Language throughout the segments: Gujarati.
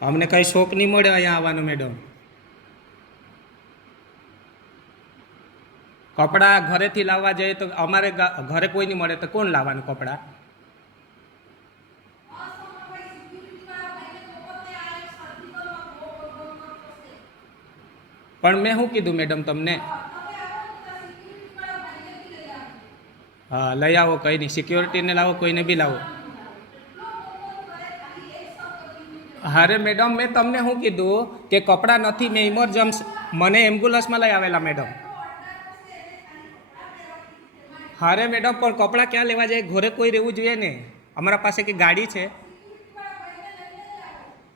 અમને કઈ શોખ નહીં મળે અહીંયા આવવાનો મેડમ. કપડાં ઘરેથી લાવવા જઈએ તો અમારે ઘરે કોઈ નહીં મળે તો કોણ લાવવાનું કપડાં? પણ મેં શું કીધું મેડમ તમને? હા લઈ આવો, કંઈ નહીં, સિક્યોરિટીને લાવો, કોઈને બી લાવો. અરે મેડમ મેં તમને શું કીધું કે કપડાં નથી, મેં ઇમરજન્સી મને એમ્બ્યુલન્સમાં લઈ આવેલા મેડમ. અરે મેડમ પણ કપડાં ક્યાં લેવા જાય? ઘરે કોઈ રહેવું જોઈએ ને. અમારા પાસે કે ગાડી છે.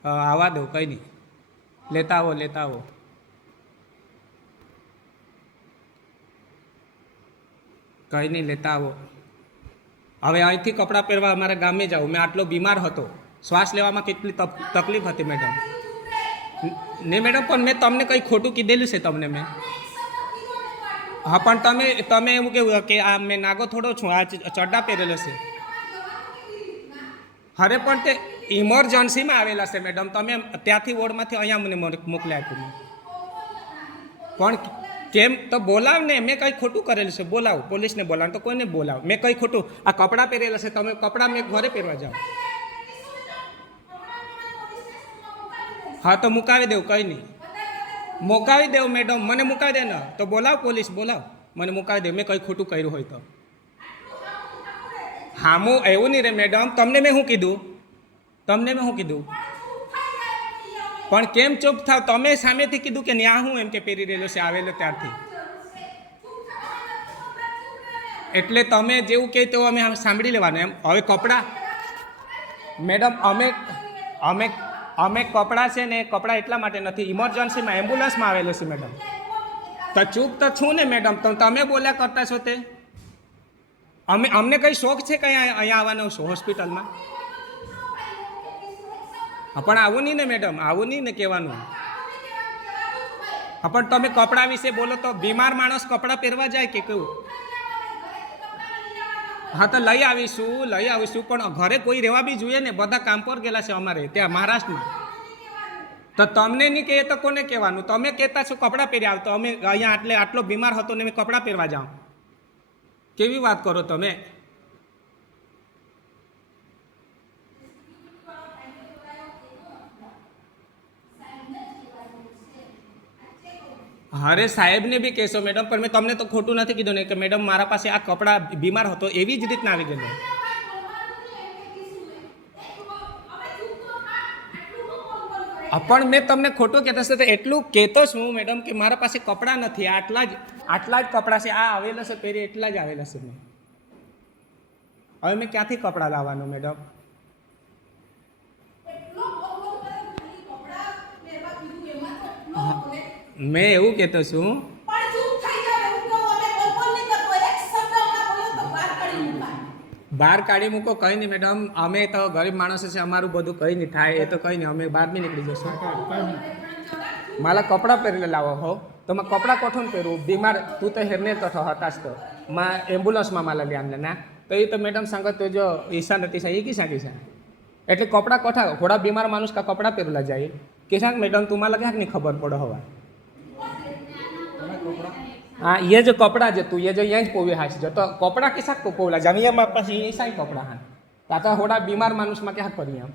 આવવા દો, કંઈ નહીં, લેતા આવો લેતા આવો. કંઈ નહીં, લેતા આવો. હવે અહીંથી કપડાં પહેરવા અમારા ગામે જાઉં. મેં આટલો બીમાર હતો, શ્વાસ લેવામાં કેટલી તકલીફ હતી મેડમ. ને મેડમ પણ મેં તમને કંઈ ખોટું કીધેલું છે તમને મેં? હા પણ તમે એવું કેવું કે આ મેં નાગો થોડો છું, આ ચડ્ડા પહેરેલો છે. અરે પણ તે ઇમરજન્સીમાં આવેલા છે મેડમ. તમે ત્યાંથી વોર્ડમાંથી અહીંયા મને મોકલ્યા આપ્યું. પણ કેમ તો બોલાવ ને, મેં કંઈ ખોટું કરેલું છે? બોલાવો, પોલીસને બોલાવો, તો કોઈને બોલાવો. મેં કંઈ ખોટું, આ કપડાં પહેરેલા છે, તમે કપડાં મેં ઘરે પહેરવા જાઓ. હા તો મુકાવી દેવું, કંઈ નહીં, મુકાવી દેવું મેડમ, મને મુકાવી દે ને તો બોલાવ, પોલીસ બોલાવ, મને મુકાવી દે. મેં કંઈ ખોટું કર્યું હોય તો. હા હું એવું નહીં રે મેડમ. તમને મેં શું કીધું? તમને મેં શું કીધું? પણ કેમ ચૂપ થાવ? તમે સામેથી કીધું કે ન્યા હું એમ કે પહેરી રહેલો છે આવેલો ત્યારથી. એટલે તમે જેવું કહે તેવું અમે સાંભળી લેવાનું એમ. હવે કપડાં મેડમ અમે કપડાં છે ને, કપડાં એટલા માટે નથી, ઇમરજન્સીમાં એમ્બ્યુલન્સમાં આવેલો છે મેડમ. તો ચૂપ તો છું ને મેડમ. તમે બોલ્યા કરતા છો તે. અમને કંઈ શોખ છે કંઈ અહીંયા આવવાનો છો હોસ્પિટલમાં? પણ આવું નહીં ને મેડમ, આવું નહીં ને કહેવાનું. પણ તમે કપડાં વિશે બોલો તો બીમાર માણસ કપડાં પહેરવા જાય કે કેવું? હા તો લઈ આવીશું, પણ ઘરે કોઈ રહેવા બી જોઈએ ને. બધા કામ પર ગયેલા છે અમારે ત્યાં મહારાષ્ટ્રમાં. તો તમને નહીં કહે તો કોને કહેવાનું? તમે કહેતા છો કપડાં પહેરી આવતો, અમે અહીંયા આટલો બીમાર હતો ને મેં કપડાં પહેરવા જાઉં. કેવી વાત કરો તમે? અરે સાહેબને બી કહેશો મેડમ, પણ મેં તમને તો ખોટું નથી કીધું ને કે મેડમ મારા પાસે આ કપડાં બીમાર હતો એવી જ રીતના આવી ગયેલો. પણ મેં તમને ખોટું કહેતો છે તો એટલું કહેતો છું મેડમ કે મારા પાસે કપડાં નથી, આટલા જ કપડાં છે, આ આવેલા છે પહેરી, એટલા જ આવેલા છે મેં. હવે મેં ક્યાંથી કપડાં લાવવાનું મેડમ? મેં એવું કહેતો છું. બહાર કાઢી મૂકો, કંઈ નહીં મેડમ. અમે તો ગરીબ માણસો છે, અમારું બધું કંઈ નહીં થાય, એ તો કંઈ નહીં, અમે બહાર બી નીકળી જશું. મારા કપડાં પહેરીને લાવો હો તો મેં કપડાં કોઠું પહેરવું? બીમાર તું તો હેરને તો હતા જ તો એમ્બ્યુલન્સમાં માલા લે આમને ના તો એ તો મેડમ सांगत तो जो ईशा नती है की सांगितलं એટલે કપડાં કોઠા થોડા બીમાર માણસ કા કપડાં પહેરલા જાય કે सांग મેડમ तुम्हाला क्या नहीं खबर पड़ो हवा? हाँ ये जो कपड़ा जो तू ये जो ये पोवे हाच जो तो कपड़ा किसा को पोवला जामिया में पास ये साई कपड़ा हाँ ताता होड़ा बीमार मानुष में क्या करी हम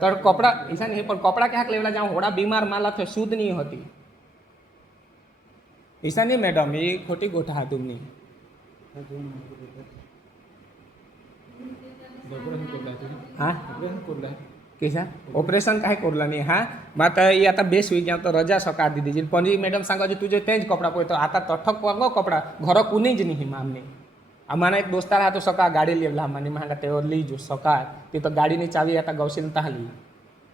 तो कपड़ा ऐसा नहीं पर कपड़ा क्या लेवला जाऊँ होड़ा बीमार माला तो शुद्ध नहीं होती ऐसा नहीं मैडम ये खोटी गोठा है तुमने हाँ कैसा ऑपरेशन काय करला नहीं हाँ बात ये आता बेस हुई जाओ तो रजा सका दी दीजिए पण मैडम सांगा जो तुझे तेज कपड़ा पड़े तो आता तठक वागो कपड़ा घर कुनी ज नहीं मामने हमारा एक दोस्तार हा तो सका गाड़ी लेवला मानी मांगा ते ली जो सका ते तो गाड़ी नहीं चावी आता गौशील ताली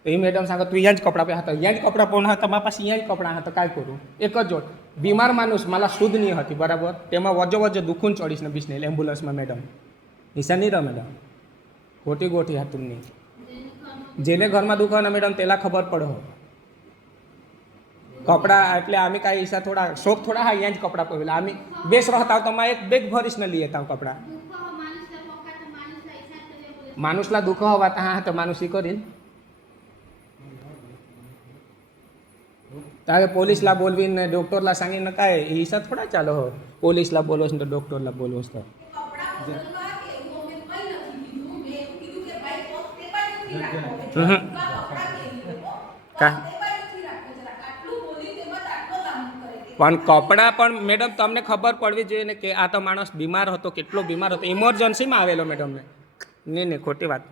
तो ये मैडम सांगा तू यहाँ कपड़ा पे था यहाँ कपड़ा पौना था मारा पास यहाँ कपड़ा था काय करूँ एक जोट बीमार मानुष माला शुद्ध नहीं होती बराबर तेमा वजो वजो दुखून चढ़ीश ने बीस ने एम्ब्युलन्स में मैडम ऐसा नहीं रहा मैडम खोटी गोठी हा तुमने जेने घर में दुखा ना मैडम तेला खबर पड़ो कपड़ा एटले आमी काई ईसा थोड़ा शौक थोड़ा हाँ यहाँ कपड़ा पहला आमी बेस रहता तो मैं एक बेग भरीश ने लिए था कपड़ा मानुषला दुख हवा हाँ तो मानुष ही करी તારે પોલીसला बोलवीन डॉक्टरला सांगीन काय हिसा थोडा चालो हो पोलीसला बोलवस ને ડોક્ટરला બોલવસ તો પણ કપડાં પણ મેડમ તમને ખબર પડવી જોઈએ ને કે આ તો માણસ બીમાર હતો કેટલો બીમાર હતો ઇમરજન્સીમાં આવેલો મેડમ ને નહીં ખોટી વાત